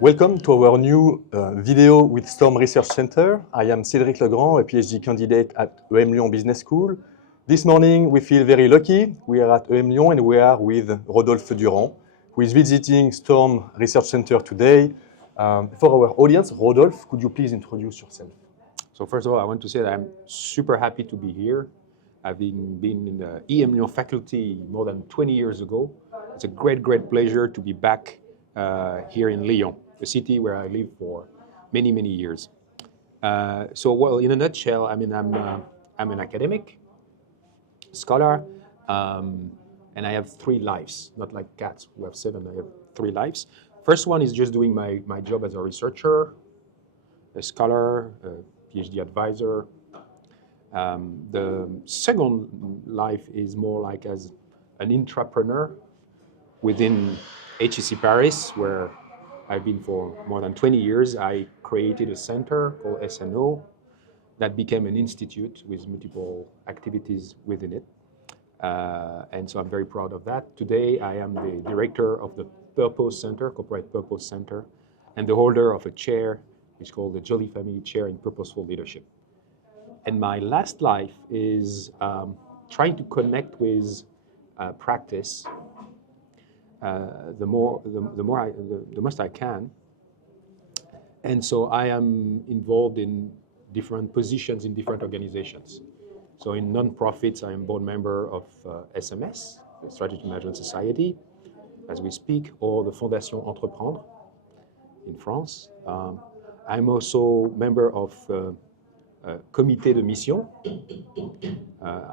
Welcome to our new video with Storm Research Center. I am Cédric Legrand, a PhD candidate at EM Lyon Business School. This morning we feel very lucky. We are at EM Lyon and we are with Rodolphe Durand, who is visiting Storm Research Center today. For our audience, Rodolphe, could you please introduce yourself? So first of all, I want to say that I'm super happy to be here. Having been in the EM Lyon faculty more than 20 years ago, it's a great pleasure to be back here in Lyon, a city where I lived for many years. Well, in a nutshell, I mean, I'm an academic, scholar, and I have 3 lives, not like cats who have 7, I have 3 lives. First one is just doing my job as a researcher, a scholar, a PhD advisor. The second life is more like as an intrapreneur within HEC Paris, where I've been for more than 20 years. I created a center called S&O that became an institute with multiple activities within it. And so I'm very proud of that. Today, I am the director of the Purpose Center, Corporate Purpose Center, and the holder of a chair, which is called the Joly Family Chair in Purposeful Leadership. And my last life is trying to connect with practice the most I can. And so I am involved in different positions in different organizations. So in non-profits, I am board member of SMS, the Strategic Management Society, as we speak, or the Fondation Entreprendre in France. I'm also member of comité de mission.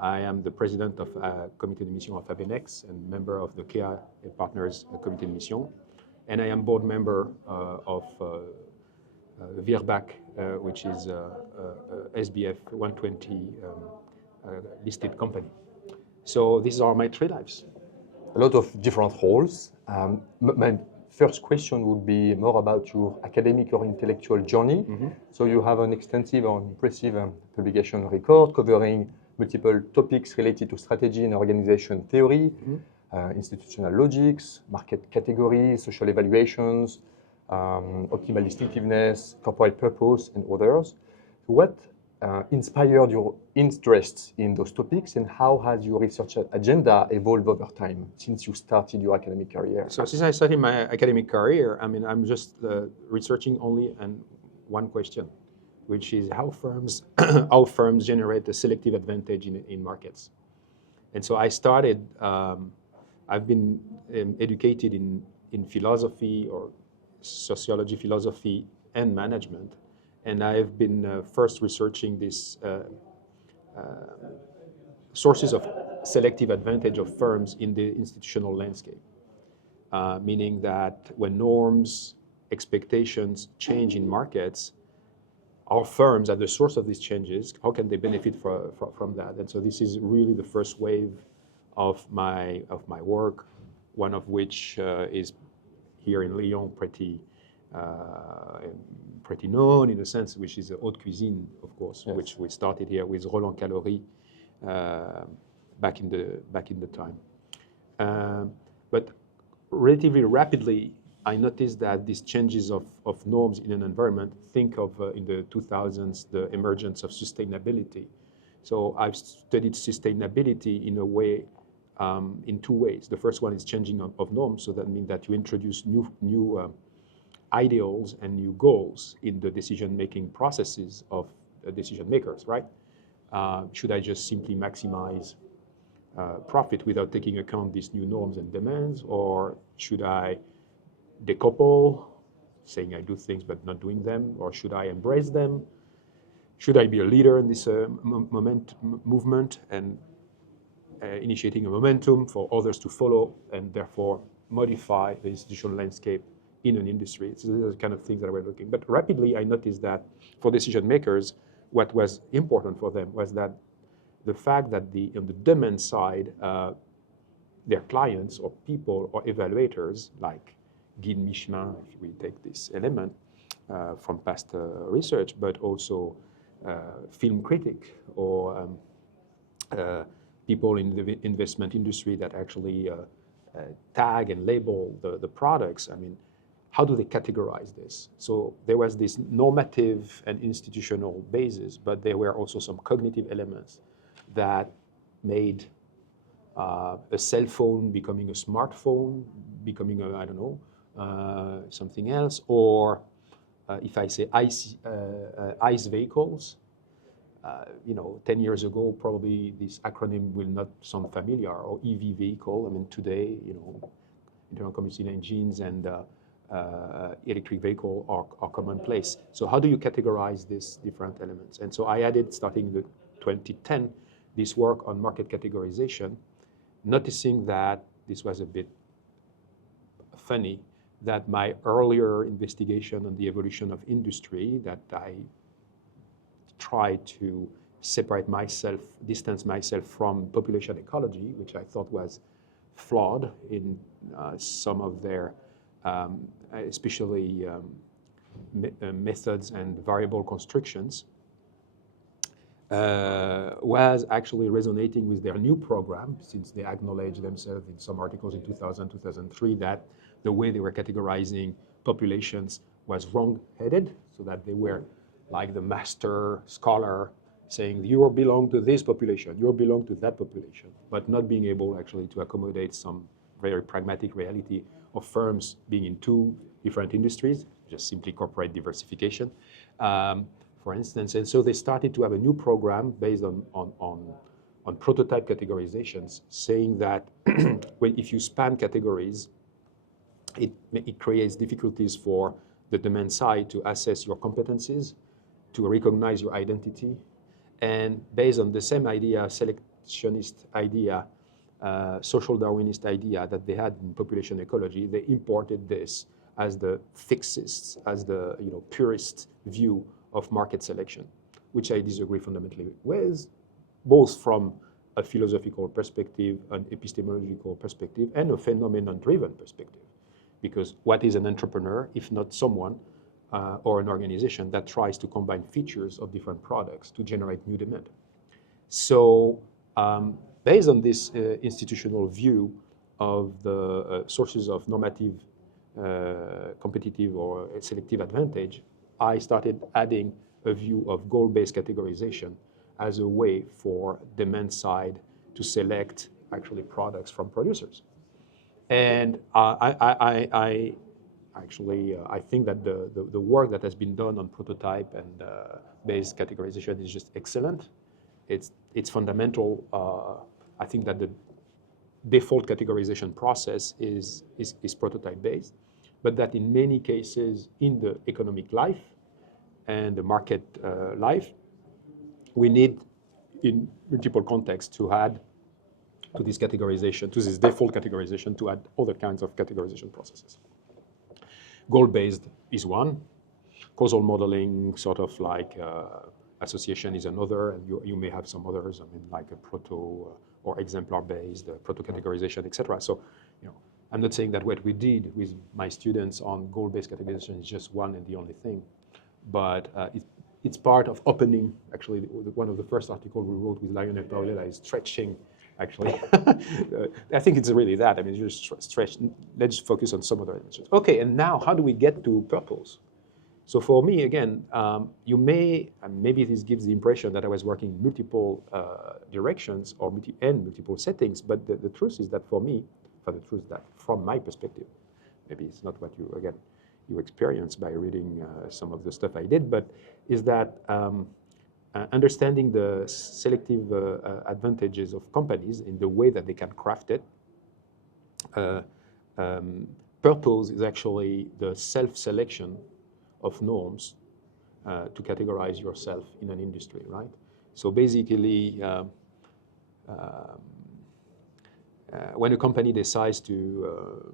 I am the president of comité de mission of ABNX and member of the KEA Partners comité de mission. And I am board member of Virbac, which is SBF 120 listed company. So these are my 3 lives. A lot of different roles. My first question would be more about your academic or intellectual journey. Mm-hmm. So you have an extensive or impressive publication record covering multiple topics related to strategy and organization theory, mm-hmm. Institutional logics, market categories, social evaluations, optimal distinctiveness, corporate purpose, and others. So what inspired your interest in those topics, and how has your research agenda evolved over time since you started your academic career? So since I started my academic career, I mean, I'm just researching only on one question, which is how firms generate a selective advantage in markets. And so I started, I've been educated in philosophy or sociology, philosophy, and management. And I've been first researching these sources of selective advantage of firms in the institutional landscape, meaning that when norms, expectations change in markets, our firms are the source of these changes. How can they benefit from that? And so this is really the first wave of my work, one of which is here in Lyon pretty known in a sense, which is haute cuisine, of course, yes. Which we started here with Roland Calory back in the time. But relatively rapidly, I noticed that these changes of norms in an environment, think of in the 2000s, the emergence of sustainability. So I've studied sustainability in a way, in 2 ways. The first one is changing of norms, so that means that you introduce new ideals and new goals in the decision-making processes of decision makers, right? Should I just simply maximize profit without taking account these new norms and demands, or should I decouple, saying I do things but not doing them, or should I embrace them? Should I be a leader in this movement and initiating a momentum for others to follow and therefore modify the institutional landscape in an industry? So these are the kind of things that we're looking. But rapidly, I noticed that for decision makers, what was important for them was that the fact that on the demand side, their clients or people or evaluators, like Guy Michelin, if we take this element from past research, but also film critic or people in the investment industry that actually tag and label the products. I mean, how do they categorize this? So there was this normative and institutional basis, but there were also some cognitive elements that made a cell phone becoming a smartphone, becoming a, I don't know, something else, or if I say ICE vehicles, 10 years ago, probably this acronym will not sound familiar, or EV vehicle. I mean, today, internal combustion engines and electric vehicle are commonplace. So how do you categorize these different elements? And so I added, starting in 2010, this work on market categorization, noticing that this was a bit funny, that my earlier investigation on the evolution of industry, that I tried to separate myself, distance myself from population ecology, which I thought was flawed in some of their, especially methods and variable constructions, was actually resonating with their new program, since they acknowledged themselves in some articles in 2000, 2003, that the way they were categorizing populations was wrong-headed, so that they were like the master scholar saying, you belong to this population, you belong to that population, but not being able actually to accommodate some very pragmatic reality of firms being in two different industries, just simply corporate diversification, for instance. And so they started to have a new program based on prototype categorizations, saying that if you span categories, it creates difficulties for the demand side to assess your competencies, to recognize your identity. And based on the same idea, selectionist idea, social Darwinist idea that they had in population ecology, they imported this as the fixists, as the purist view of market selection, which I disagree fundamentally with, both from a philosophical perspective, an epistemological perspective, and a phenomenon-driven perspective. Because what is an entrepreneur if not someone or an organization that tries to combine features of different products to generate new demand? So based on this institutional view of the sources of normative, competitive, or selective advantage, I started adding a view of goal-based categorization as a way for demand side to select actually products from producers. And I think that the work that has been done on prototype and based categorization is just excellent. It's fundamental. I think that the default categorization process is prototype based, but that in many cases in the economic life and the market life, we need in multiple contexts to add to this categorization, to this default categorization, to add other kinds of categorization processes. Goal-based is one. Causal modeling, sort of like association, is another, and you may have some others. I mean, like a proto or exemplar-based proto-categorization, etc. So, I'm not saying that what we did with my students on goal-based categorization is just one and the only thing, but it's part of opening. Actually, one of the first articles we wrote with Lionel Paolela is stretching. Actually, I think it's really that. I mean, just stretch. Let's focus on some other dimensions. Okay, and now how do we get to purpose? So for me, again, you may, and maybe this gives the impression that I was working in multiple directions or multiple settings, but the truth is that for me, from my perspective, maybe it's not what you experience by reading some of the stuff I did, but is that understanding the selective advantages of companies in the way that they can craft it. Purpose is actually the self-selection of norms to categorize yourself in an industry, right? So basically, when a company decides to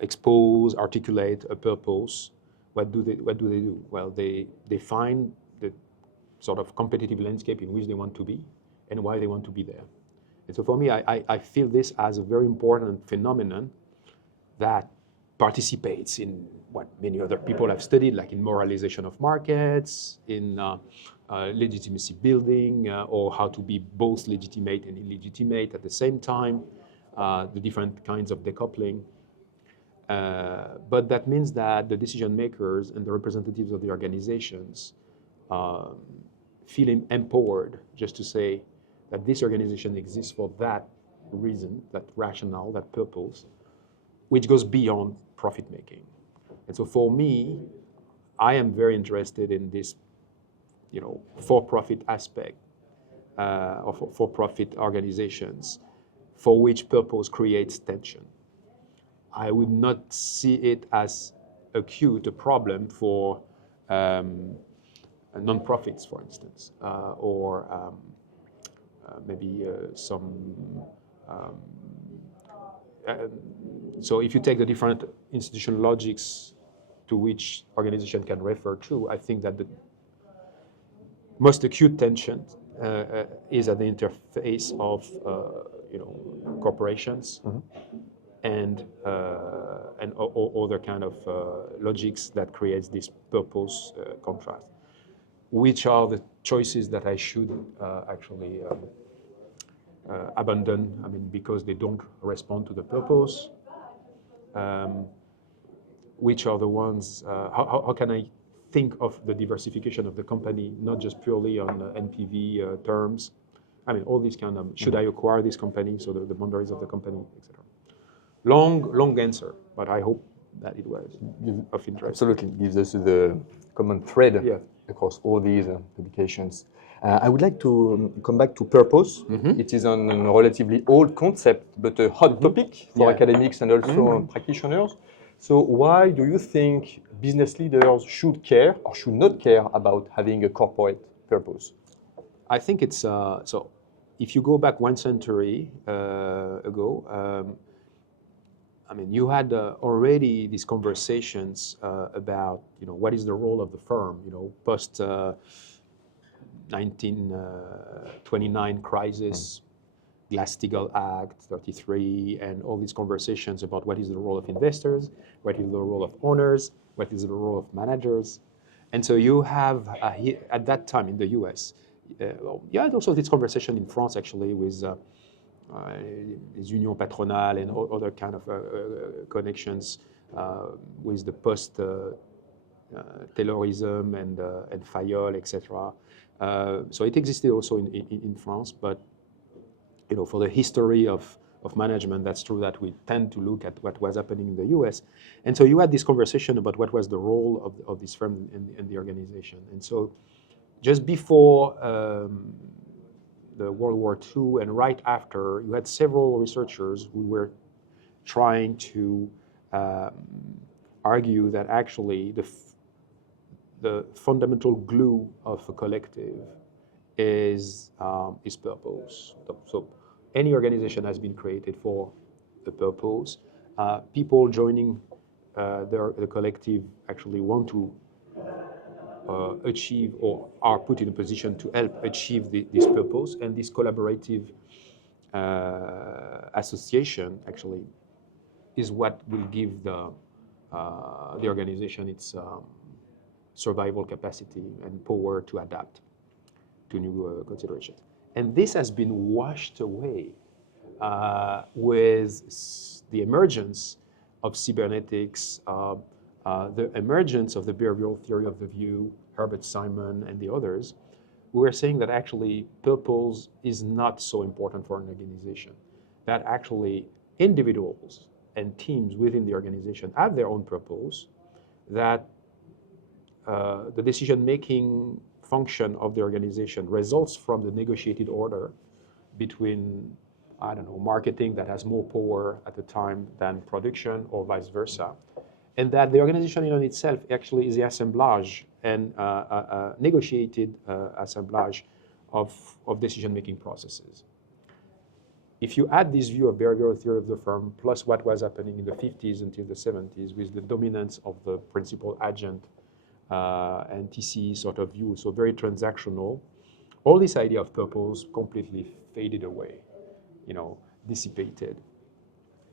expose, articulate a purpose, what do they do? Well, they define the sort of competitive landscape in which they want to be and why they want to be there. And so for me, I feel this as a very important phenomenon that participates in what many other people have studied, like in moralization of markets, in legitimacy building, or how to be both legitimate and illegitimate at the same time, the different kinds of decoupling. But that means that the decision makers and the representatives of the organizations feel empowered just to say that this organization exists for that reason, that rationale, that purpose, which goes beyond profit making. And so for me, I am very interested in this, for-profit aspect of for-profit organizations for which purpose creates tension. I would not see it as acute a problem for non-profits, for instance, or maybe some. So if you take the different institutional logics to which organization can refer to, I think that the most acute tension is at the interface of corporations and other kind of logics that creates this purpose contrast. Which are the choices that I should actually abandon? I mean, because they don't respond to the purpose. Which are the ones? How can I think of the diversification of the company, not just purely on NPV terms? I mean, all these kind of, should I acquire this company? So the boundaries of the company, etc. Long answer, but I hope that it was of interest. Absolutely, gives us the common thread across all these publications. I would like to come back to purpose. It is a relatively old concept, but a hot topic for academics and also practitioners. So why do you think business leaders should care or should not care about having a corporate purpose? I think it's, so if you go back 1 century ago, I mean, you had already these conversations about, what is the role of the firm, post 1929 crisis, Glass-Steagall Act, 33, and all these conversations about what is the role of investors, what is the role of owners, what is the role of managers. And so you have, at that time in the US, you had also this conversation in France, actually, with les unions patronales and other kind of connections with the post-Taylorism and Fayol, etc. So it existed also in France, but for the history of management, that's true that we tend to look at what was happening in the US. And so you had this conversation about what was the role of this firm in the organization. And so just before the World War II and right after, you had several researchers who were trying to argue that actually the fundamental glue of a collective is purpose. So any organization has been created for a purpose. People joining the collective actually want to achieve or are put in a position to help achieve this purpose, and this collaborative association actually is what will give the organization its survival capacity and power to adapt to new considerations. And this has been washed away with the emergence of cybernetics, the emergence of the behavioral theory of the view, Herbert Simon and the others, who are saying that actually purpose is not so important for an organization, that actually individuals and teams within the organization have their own purpose, that the decision-making function of the organization results from the negotiated order between, I don't know, marketing that has more power at the time than production or vice versa, and that the organization in itself actually is the assemblage and negotiated assemblage of decision-making processes. If you add this view of behavioral theory of the firm, plus what was happening in the 50s until the 70s with the dominance of the principal agent and TCE sort of view, so very transactional, all this idea of purpose completely faded away, dissipated.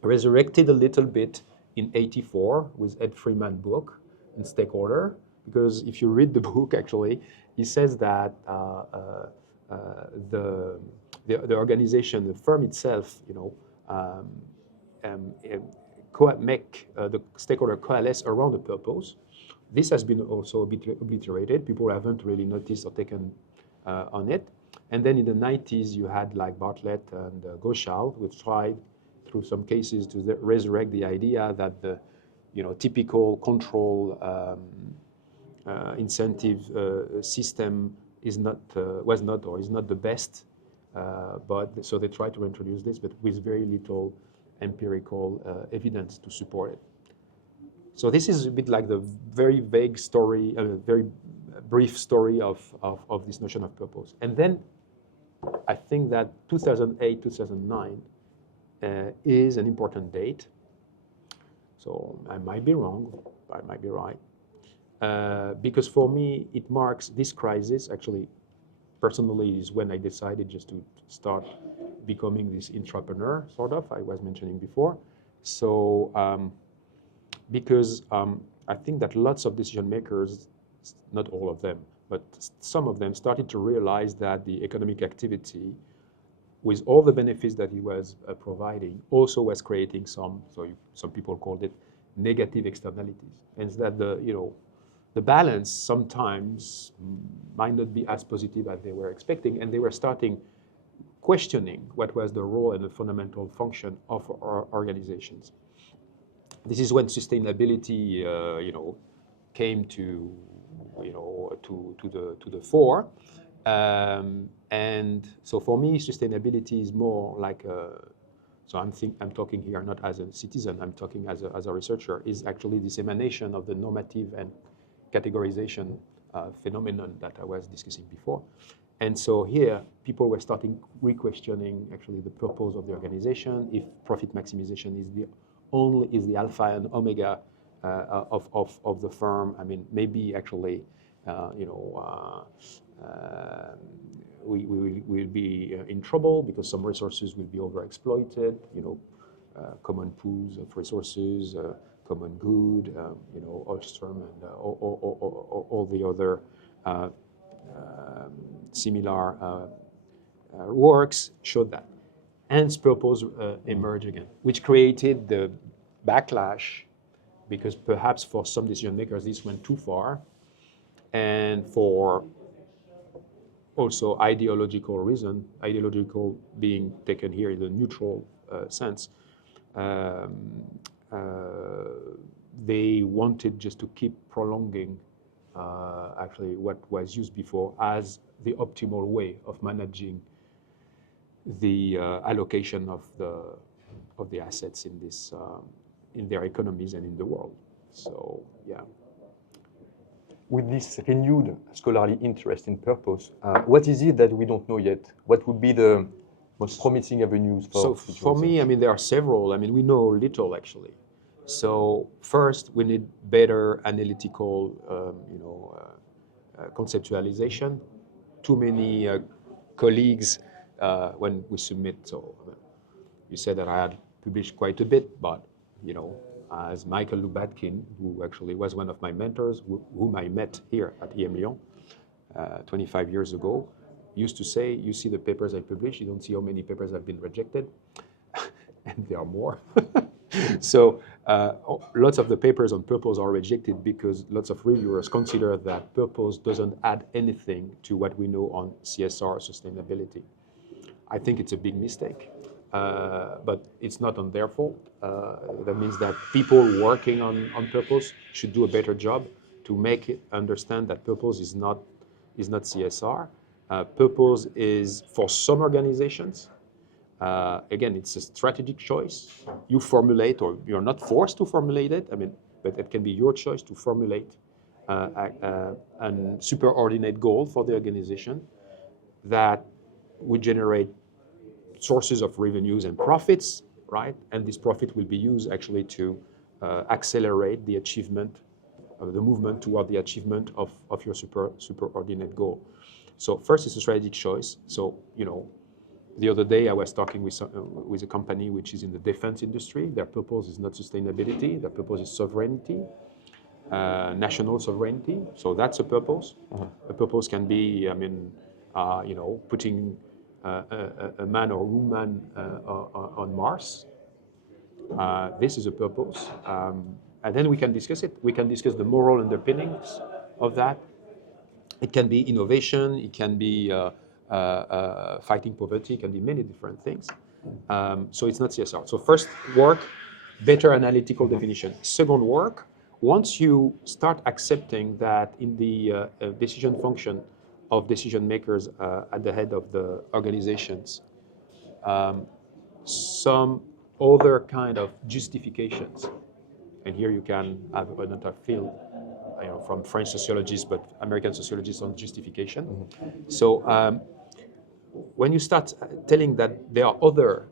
Resurrected a little bit in '84 with Ed Freeman's book in Stakeholder, because if you read the book, actually, he says that the organization, the firm itself, make the stakeholder coalesce around the purpose. This has been also a bit obliterated. People haven't really noticed or taken on it. And then in the 90s, you had like Bartlett and Ghoshal, which tried through some cases to resurrect the idea that the typical control incentive system is not the best. So they tried to introduce this, but with very little empirical evidence to support it. So this is a bit like the very vague story, very brief story of this notion of purpose. And then I think that 2008, 2009 is an important date. So I might be wrong, I might be right. Because for me, it marks this crisis, actually, personally, is when I decided just to start becoming this entrepreneur, sort of, I was mentioning before. So, because I think that lots of decision makers, not all of them, but some of them started to realize that the economic activity, with all the benefits that he was providing, also was creating some people called it negative externalities, and that the balance sometimes might not be as positive as they were expecting, and they were starting questioning what was the role and the fundamental function of our organizations. This is when sustainability, came to the fore, and so for me, sustainability is more like so I'm talking here not as a citizen, I'm talking as a researcher, is actually this emanation of the normative and categorization phenomenon that I was discussing before. And so here, people were starting re-questioning actually the purpose of the organization, if profit maximization is the alpha and omega of the firm. I mean, maybe actually, we will be in trouble because some resources will be overexploited, common pools of resources, common good, Ostrom and all the other similar works showed that. Hence, purpose emerged again, which created the backlash, because perhaps for some decision makers this went too far, and for also ideological reason, ideological being taken here in the neutral sense, they wanted just to keep prolonging actually what was used before as the optimal way of managing the allocation of the assets in this in their economies and in the world. So yeah. With this renewed scholarly interest in purpose, what is it that we don't know yet? What would be the most promising avenues for? So for me, I mean, there are several. I mean, we know little actually. So first, we need better analytical, conceptualization. Too many colleagues when we submit. So you said that I had published quite a bit, but as Michael Lubatkin, who actually was one of my mentors, whom I met here at EM Lyon 25 years ago, used to say, you see the papers I publish, you don't see how many papers have been rejected, and there are more. So lots of the papers on purpose are rejected because lots of reviewers consider that purpose doesn't add anything to what we know on CSR sustainability. I think it's a big mistake. But it's not on their fault. That means that people working on purpose should do a better job to make it understand that purpose is not CSR. Purpose is, for some organizations, again, it's a strategic choice. You formulate, or you're not forced to formulate it. I mean, but it can be your choice to formulate a superordinate goal for the organization that would generate sources of revenues and profits, right? And this profit will be used actually to accelerate the achievement of the movement toward the achievement of your superordinate goal. So first, it's a strategic choice. So the other day I was talking with a company which is in the defense industry. Their purpose is not sustainability. Their purpose is sovereignty, national sovereignty. So that's a purpose. A purpose can be, putting a man or woman on Mars. This is a purpose. And then we can discuss it. We can discuss the moral underpinnings of that. It can be innovation. It can be fighting poverty. It can be many different things. So it's not CSR. So first work, better analytical definition. Second work, once you start accepting that in the decision function of decision makers at the head of the organizations, some other kind of justifications, and here you can have another field, from French sociologists, but American sociologists on justification. So when you start telling that there are other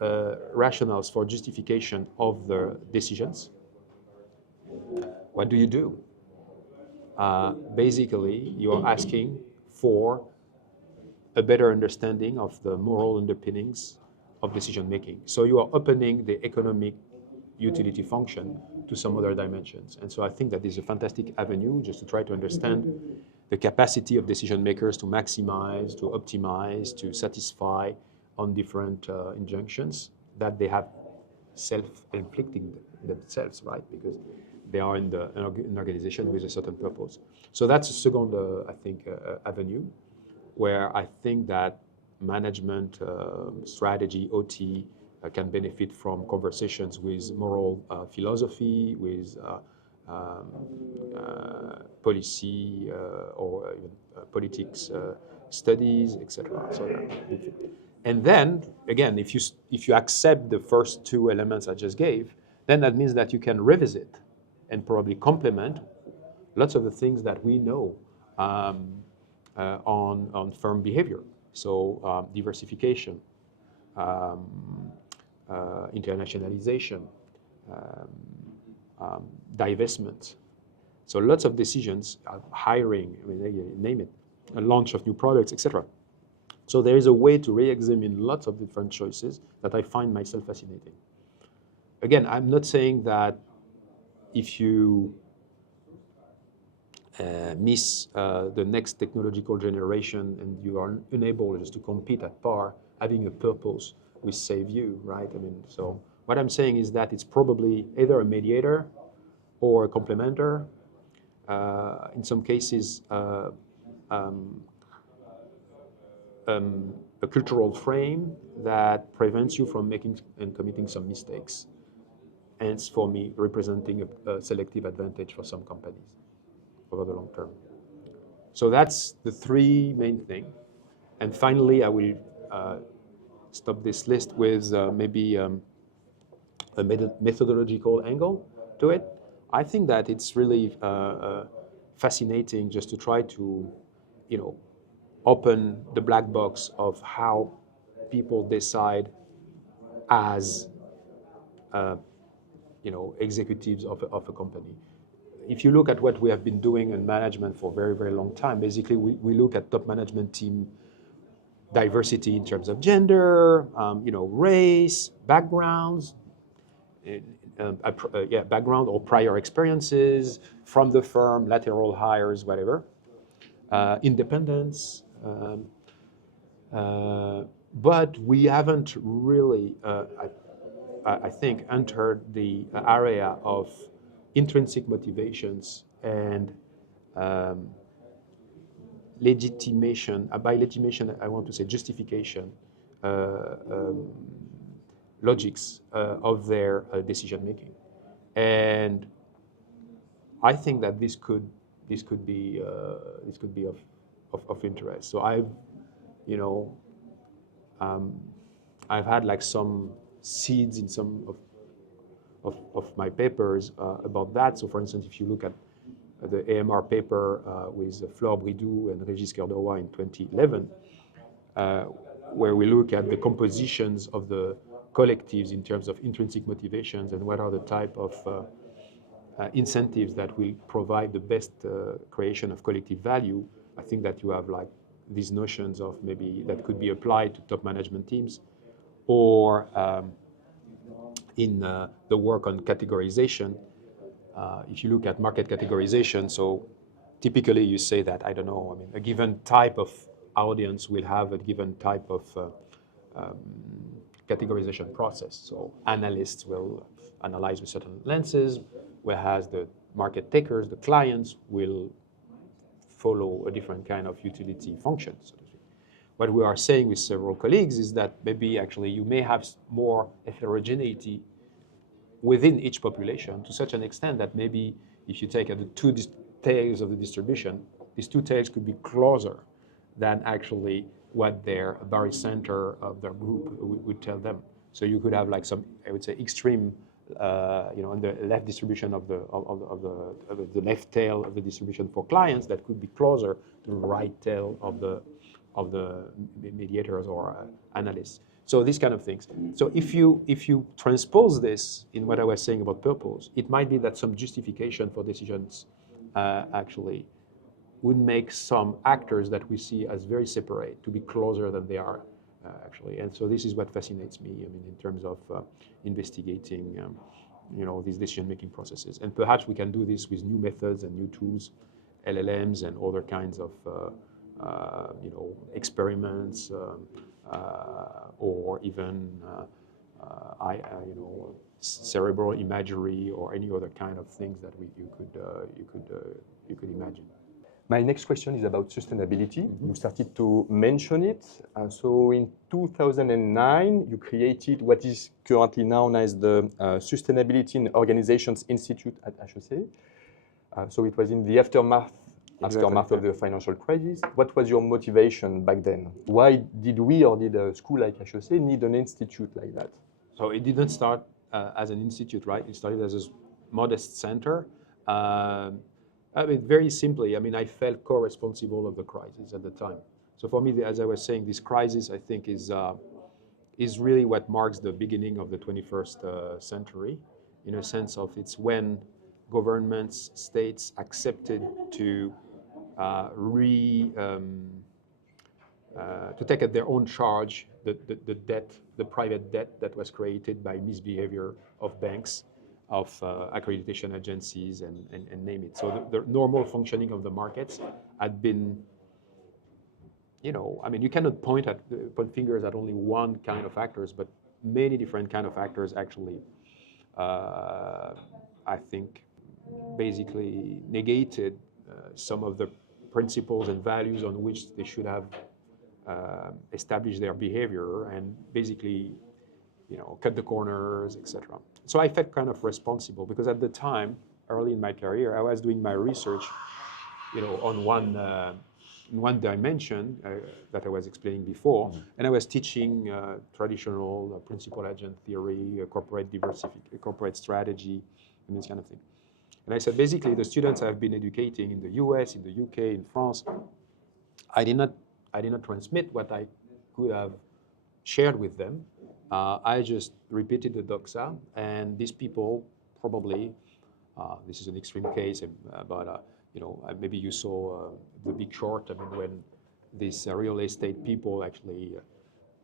rationales for justification of the decisions, what do? Basically, you are asking for a better understanding of the moral underpinnings of decision making. So you are opening the economic utility function to some other dimensions. And so I think that is a fantastic avenue just to try to understand the capacity of decision makers to maximize, to optimize, to satisfy on different injunctions that they have self-inflicting themselves, right? Because they are in an organization with a certain purpose. So that's a second, I think, avenue where I think that management, strategy, OT can benefit from conversations with moral philosophy, with policy or even politics studies, etc. So and then again, if you accept the first two elements I just gave, then that means that you can revisit and probably complement lots of the things that we know on firm behavior. So diversification, internationalization, divestment. So lots of decisions, hiring, I mean, you name it, a launch of new products, etc. So there is a way to re-examine lots of different choices that I find myself fascinating. Again, I'm not saying that if you miss the next technological generation and you are unable just to compete at par, having a purpose will save you, right? I mean, so what I'm saying is that it's probably either a mediator or a complementer. In some cases, a cultural frame that prevents you from making and committing some mistakes. Hence, for me, representing a selective advantage for some companies over the long term. So that's the three main things. And finally, I will stop this list with maybe a methodological angle to it. I think that it's really fascinating just to try to, open the black box of how people decide as, executives of a company. If you look at what we have been doing in management for a very, very long time, basically we look at top management team diversity in terms of gender, race, backgrounds, background or prior experiences from the firm, lateral hires, whatever, independence. But we haven't really, I think, entered the area of intrinsic motivations and legitimation. By legitimation, I want to say justification, logics of their decision making, and I think that this could be of interest. So I've had like some seeds in some of my papers about that. So for instance, if you look at the AMR paper with Flore Bridou and Régis Kerdoua in 2011, where we look at the compositions of the collectives in terms of intrinsic motivations and what are the type of incentives that will provide the best creation of collective value, I think that you have like these notions of maybe that could be applied to top management teams, or in the work on categorization. If you look at market categorization, so typically you say that, I don't know, I mean, a given type of audience will have a given type of categorization process. So analysts will analyze with certain lenses, whereas the market takers, the clients, will follow a different kind of utility function, so to speak. What we are saying with several colleagues is that maybe actually you may have more heterogeneity within each population to such an extent that maybe if you take the two tails of the distribution, these two tails could be closer than actually what their barycenter of their group would tell them. So you could have like some, I would say, extreme, on the left distribution of the left tail of the distribution for clients that could be closer to the right tail of the mediators or analysts. So these kind of things. So if you transpose this in what I was saying about purpose, it might be that some justification for decisions actually would make some actors that we see as very separate to be closer than they are actually. And so this is what fascinates me, I mean, in terms of investigating these decision-making processes. And perhaps we can do this with new methods and new tools, LLMs and other kinds of experiments, or even cerebral imagery or any other kind of things that you could imagine. My next question is about sustainability. You started to mention it. So in 2009, you created what is currently known as the Sustainability in Organizations Institute at HEC. So it was in the aftermath of the financial crisis. What was your motivation back then? Why did we or did a school like HEC need an institute like that? So it didn't start as an institute, right? It started as a modest center. I mean, very simply, I mean, I felt co-responsible of the crisis at the time. So for me, as I was saying, this crisis, I think, is really what marks the beginning of the 21st century, in a sense of it's when governments, states accepted to to take at their own charge the debt, the private debt that was created by misbehavior of banks, of accreditation agencies, and name it. So the normal functioning of the markets had been, I mean, you cannot point fingers at only one kind of actors, but many different kind of actors actually, I think, basically negated some of the principles and values on which they should have established their behavior, and basically, cut the corners, etc. So I felt kind of responsible because at the time, early in my career, I was doing my research, on one dimension that I was explaining before, and I was teaching traditional principal agent theory, corporate strategy, and this kind of thing. And I said, basically, the students I've been educating in the US, in the UK, in France, I did not transmit what I could have shared with them. I just repeated the doxa, and these people probably, this is an extreme case, but maybe you saw The Big Short. I mean, when these real estate people actually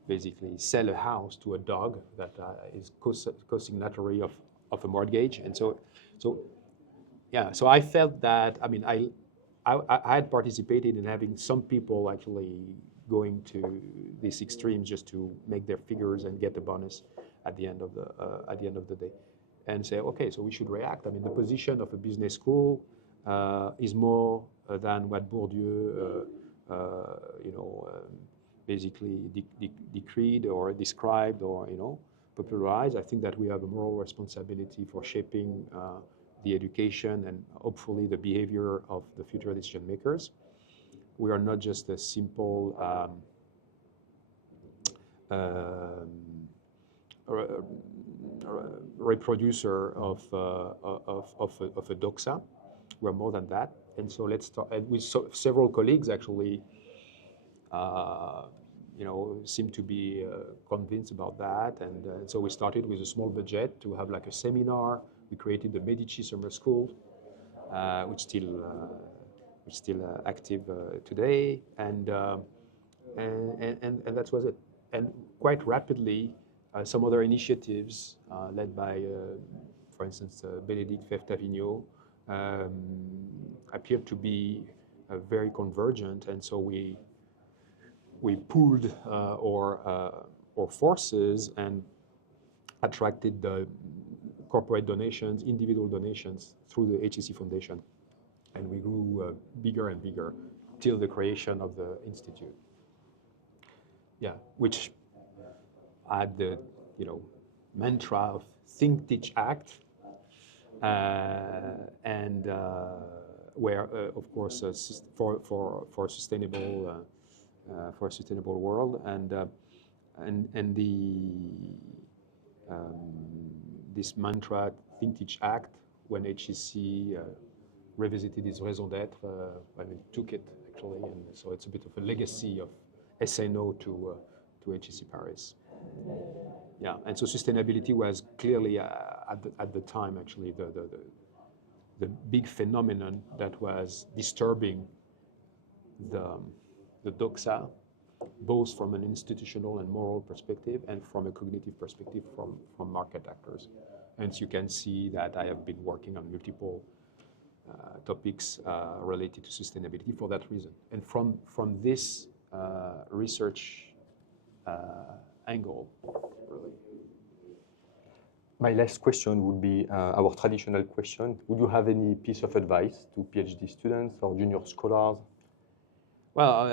basically sell a house to a dog that is co-signatory of a mortgage, and so I felt that, I mean, I had participated in having some people actually going to these extremes just to make their figures and get a bonus at the end of the day, and say, okay, so we should react. I mean, the position of a business school is more than what Bourdieu, basically decreed or described or popularized. I think that we have a moral responsibility for shaping the education and hopefully the behavior of the future decision makers. We are not just a simple reproducer of a doxa. We're more than that. And so let's start. And with several colleagues actually, seem to be convinced about that. And so we started with a small budget to have like a seminar. We created the Medici Summer School, which still active today, and that was it. And quite rapidly, some other initiatives led by, for instance, Bénédicte Fèvre-Tavignot, appeared to be very convergent, and so we pooled or forces and attracted the corporate donations, individual donations through the HEC Foundation. And we grew bigger and bigger till the creation of the institute. Yeah, which had the mantra of think, teach, act, and where of course for a sustainable world, and the this mantra think, teach, act, when HEC revisited its raison d'être, when it took it actually, and so it's a bit of a legacy of S&O to HEC Paris. Yeah, and so sustainability was clearly at the time actually the big phenomenon that was disturbing the doxa, both from an institutional and moral perspective and from a cognitive perspective from market actors. And you can see that I have been working on multiple topics related to sustainability for that reason. And from this research angle, really. My last question would be our traditional question. Would you have any piece of advice to PhD students or junior scholars? Well,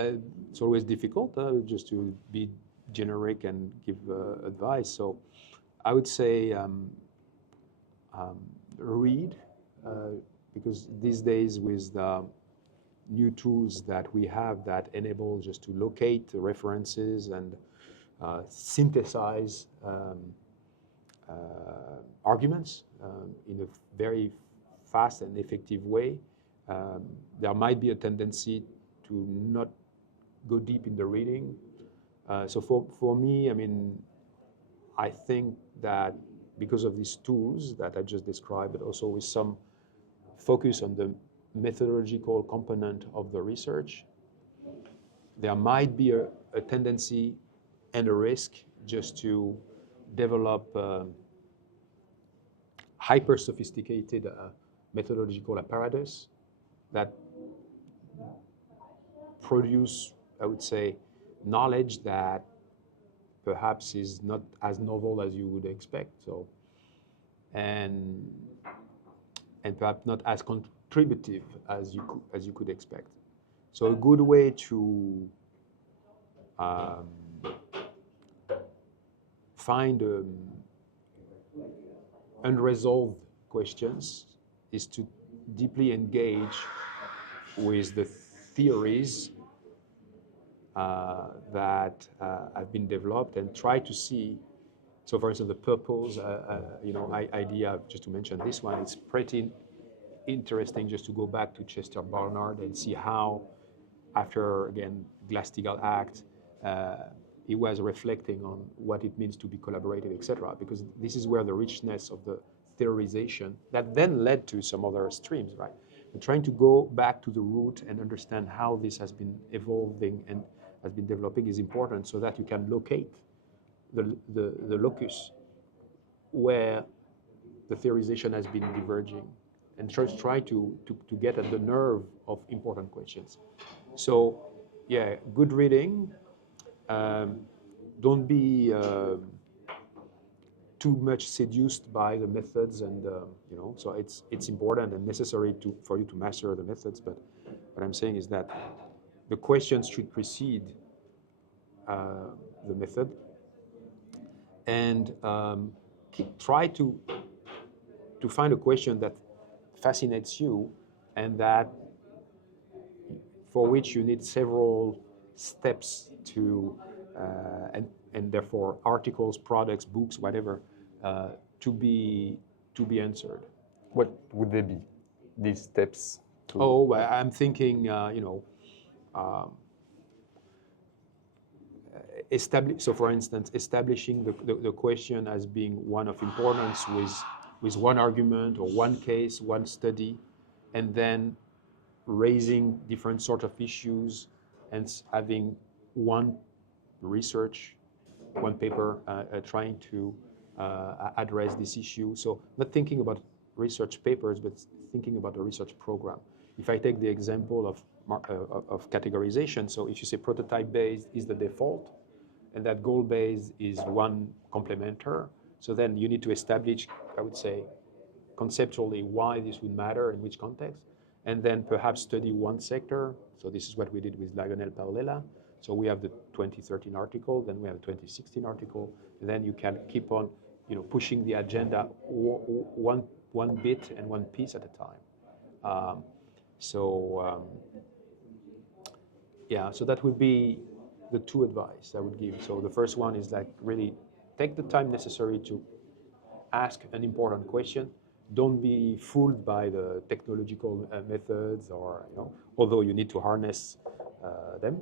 it's always difficult just to be generic and give advice. So I would say read, because these days with the new tools that we have that enable just to locate references and synthesize arguments in a very fast and effective way, there might be a tendency to not go deep in the reading. So for me, I mean, I think that because of these tools that I just described, but also with some focus on the methodological component of the research, there might be a tendency and a risk just to develop hyper sophisticated methodological apparatus that produce, I would say, knowledge that perhaps is not as novel as you would expect. So, and perhaps not as contributive as you could expect. So a good way to find unresolved questions is to deeply engage with the theories that have been developed and try to see. So, for instance, the purpose, idea, just to mention this one, it's pretty interesting just to go back to Chester Barnard and see how, after, again, Glass-Steagall Act, he was reflecting on what it means to be collaborative, etc. Because this is where the richness of the theorization that then led to some other streams, right? And trying to go back to the root and understand how this has been evolving and has been developing is important, so that you can locate the locus where the theorization has been diverging, and just try to get at the nerve of important questions. So, yeah, good reading. Don't be too much seduced by the methods, and so it's important and necessary for you to master the methods. But what I'm saying is that the questions should precede the method, and try to find a question that fascinates you and that for which you need several steps to and therefore articles, products, books, whatever, to be answered. What would they be, these steps? I'm thinking, so for instance, establishing the question as being one of importance with one argument or one case, one study, and then raising different sort of issues and having one research, one paper trying to address this issue. So not thinking about research papers, but thinking about a research program. If I take the example of categorization, so if you say prototype-based is the default, and that goal base is one complementer. So then you need to establish, I would say, conceptually why this would matter in which context, and then perhaps study one sector. So this is what we did with Lionel Parlela. So we have the 2013 article, then we have the 2016 article, and then you can keep on, pushing the agenda one bit and one piece at a time. So that would be the two advice I would give. So the first one is like really take the time necessary to ask an important question. Don't be fooled by the technological methods, or although you need to harness them,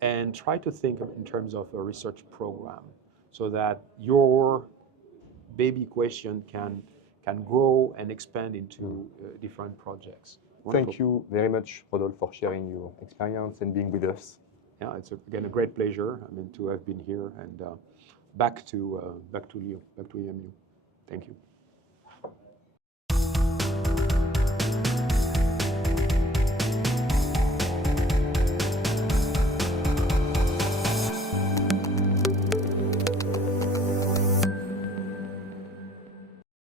and try to think in terms of a research program, so that your baby question can grow and expand into different projects. Wonderful. Thank you very much, Rodolphe, for sharing your experience and being with us. Yeah, it's again a great pleasure. To have been here, and back to Lyon, back to EMU. Thank you.